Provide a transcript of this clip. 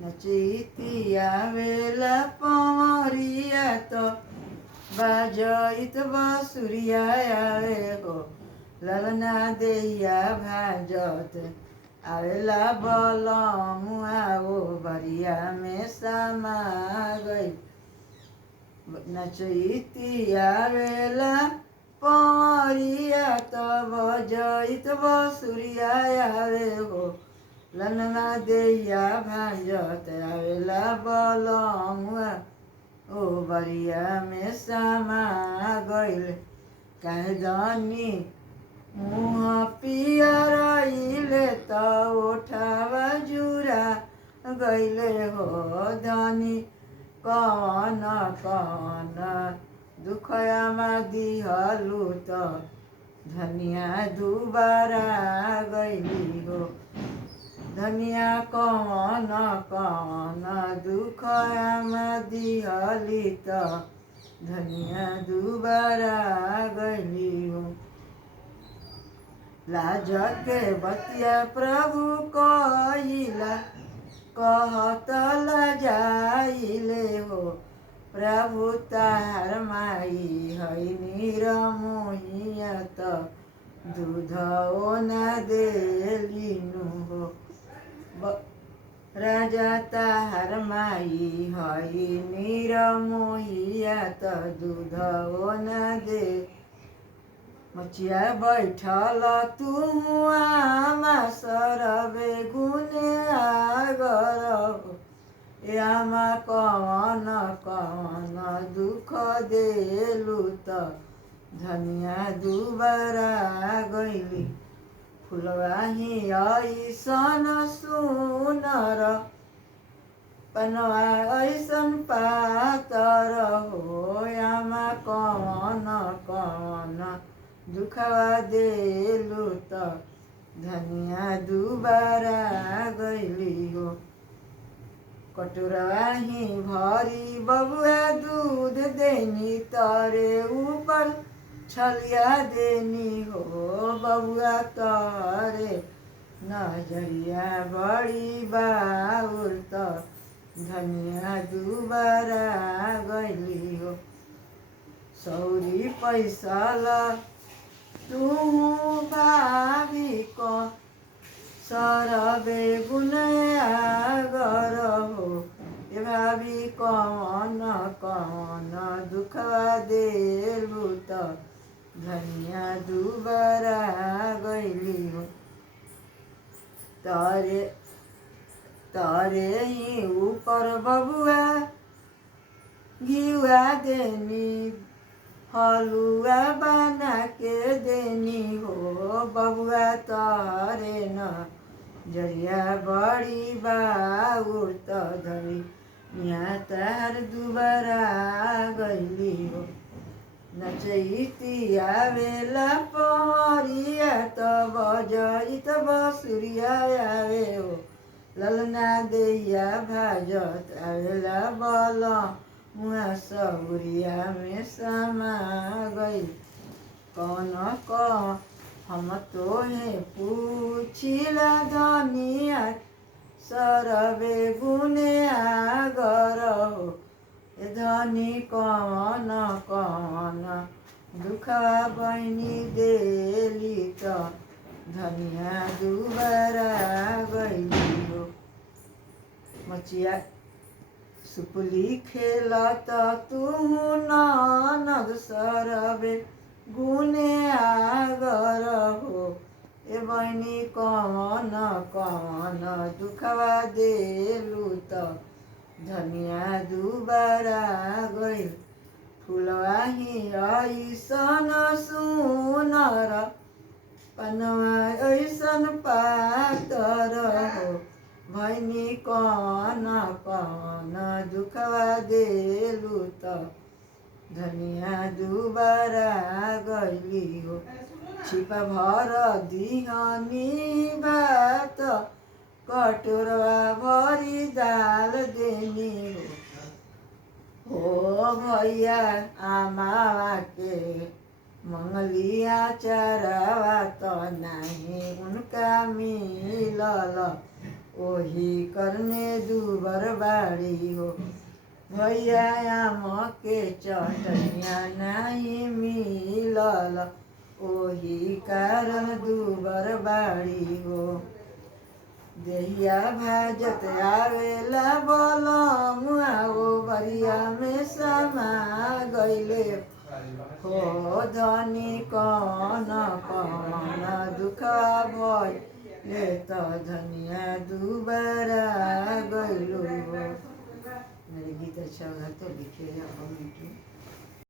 नचैती आवेला पवरिया तो बाजइत बसुरिया आवे हो ललना दैया भाजत आवेला बलमुआ ओ बरिया में समा गई नचैती आवेला पवरिया तो बजइत बसुरिया आवे हो ललना दैया भाजत आवेला बलमुआ ओ बरिया में समा गइल काहे जानी मुँह पियरइले त ओठवा जुरा गइले हो धनी कवन कवन दुखयामा दिहलु त धनिया दुबारा गइली हो धनिया कवन कवन दुखयामा दिहली त धनिया दुबारा गइली हो लाज के बतिया प्रभु कहिला कहत लजाइले हो प्रभु तार माई है निरमोहिया त दूधो न देलिनु हो राजा तार माई है निरमोहिया त दूधो न दे मचिया बैठल तू आमा सरबे गुने आगर आमा कवन कवन दुख देलु त धनिया दुबारा गइली फुलवाही ऐसन सुनर पनवा ऐसन पातर हो आमा कवन कवन दुखवा देलु त धनिया दुबारा गइली हो कटोरवाही भरी बबुआ दूध देनी तरे ऊपर छलिया देनी हो बबुआ तरे नजरिया बड़ी बाउर त धनिया दुबारा गइली हो सौरी पैसा ल तू भाभी को सरबे गुनयागर हो ए भाभी कवन कवन दुखवा देलु त धनिया दुबारा गइली हो तारे तारे ही ऊपर बबुआ घिउआ देनी हलुआ बना के देनी हो बबुआ तारे न जरिया बड़ी बाउर त धरी यहाँ तार दुबारा गइली हो नचैती आवेला पवरिया त बजइत बसुरिया आवे हो ललना दैया भाजत आवेला बल मुआ सौरिया में समा गई कौन कौन हम तोहे पूछिला धनिया सरबे गुने आगर हो ए धनी कौन कौन दुखवा बहिनी देली त धनिया दुबारा गइली हो मचिया सुपली खेलत तू ननद सरबे गुने आगर हो ए बहिनी कवन कवन दुखवा देलु त धनिया दुबारा गइल फुलवाही ऐसन सुनर पनवा ऐसन पातर हो भैनी कवन कवन दुखवा देलु त धनिया दुबारा गइली हो छिपा भर दिहनी भात कटोरवा भरी दाल देनी हो भैया आमावा के मंगलिया चरवा तो नहीं उनका मिलल ओही करने दूबर बाड़ी हो भैया आम के चटनिया नहीं मिलल ओही कारण दूबर बाड़ी हो देहिया भाजत आवेला बोलमुआ ओ बरिया में समा गईले हो धनी कौन कौन दुखा भय ले तो धनिया दुबारा गईलो। मेरे गीत अच्छा लगा तो लिखिएगा कमेंट में।